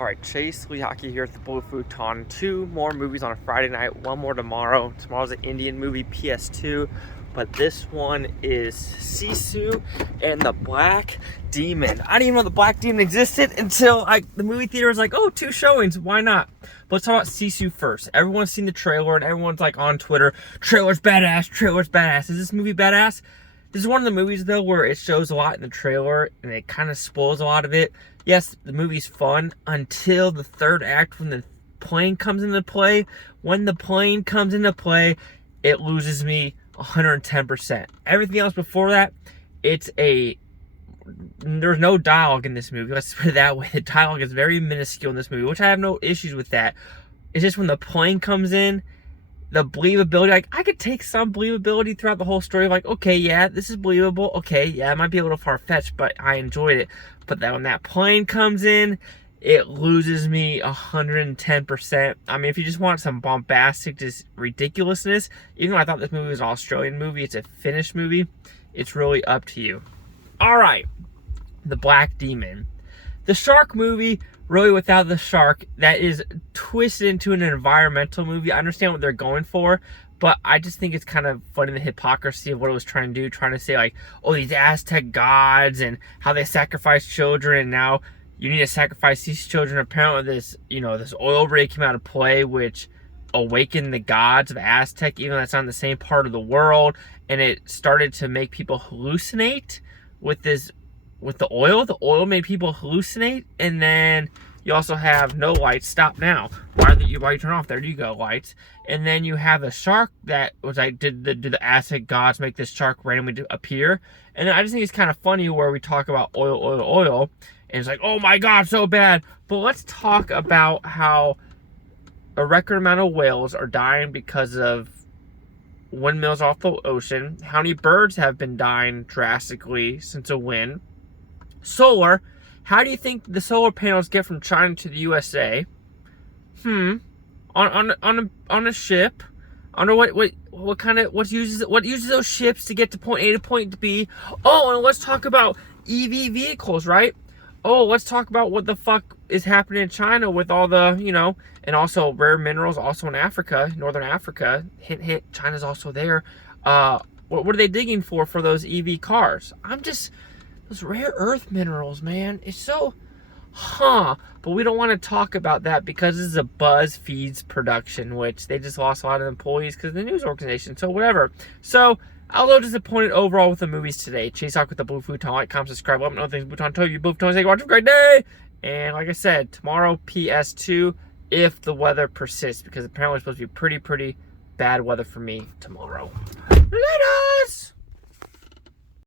Alright, Chase Lehocky here at the Blue Futon. 2 more movies on a Friday night, 1 more tomorrow. Tomorrow's an Indian movie, PS2, but this one is Sisu and the Black Demon. I didn't even know the Black Demon existed until the movie theater was like, oh, 2 showings, why not? But let's talk about Sisu first. Everyone's seen the trailer and everyone's like on Twitter, trailer's badass, trailer's badass. Is this movie badass? This is one of the movies, though, where it shows a lot in the trailer, and it kind of spoils a lot of it. Yes, the movie's fun until the third act when the plane comes into play. When the plane comes into play, it loses me 110%. Everything else before that, there's no dialogue in this movie. Let's put it that way. The dialogue is very minuscule in this movie, which I have no issues with that. It's just when the plane comes in, the believability, I could take some believability throughout the whole story. Like, okay, yeah, this is believable. Okay, yeah, it might be a little far-fetched, but I enjoyed it. But then when that plane comes in, it loses me 110%. I mean, if you just want some bombastic, just ridiculousness, even though I thought this movie was an Australian movie, it's a Finnish movie, it's really up to you. All right, The Black Demon. The shark movie, really without the shark, that is twisted into an environmental movie. I understand what they're going for, but I just think it's kind of funny, the hypocrisy of what it was trying to do, trying to say like, oh, these Aztec gods and how they sacrifice children, and now you need to sacrifice these children. Apparently this oil rig came out of play, which awakened the gods of Aztec, even though that's not in the same part of the world, and it started to make people hallucinate with the oil. The oil made people hallucinate, and then you also have no lights. Stop now. Why you turn off? There you go, lights. And then you have a shark that was like, did the Aztec gods make this shark randomly appear? And then I just think it's kind of funny where we talk about oil, and it's like, oh my god, so bad. But let's talk about how a record amount of whales are dying because of windmills off the ocean. How many birds have been dying drastically since a wind? Solar. How do you think the solar panels get from China to the USA? On a ship. What uses those ships to get to point A to point B? Oh, and let's talk about EV vehicles, right? Oh, let's talk about what the fuck is happening in China with all the, and also rare minerals also in Africa, Northern Africa. Hint, hint, China's also there. What are they digging for those EV cars? Those rare earth minerals, man. It's so, but we don't want to talk about that because this is a BuzzFeed's production, which they just lost a lot of employees because of the news organization, so whatever. So, I'm a little disappointed overall with the movies today. Chase Hawk with the Blue Futon. Like, comment, subscribe. Let me know things Blue Futon told you. Blue Futon, say, watch, have a great day. And like I said, tomorrow, PS2, if the weather persists, because apparently it's supposed to be pretty bad weather for me tomorrow. Laters!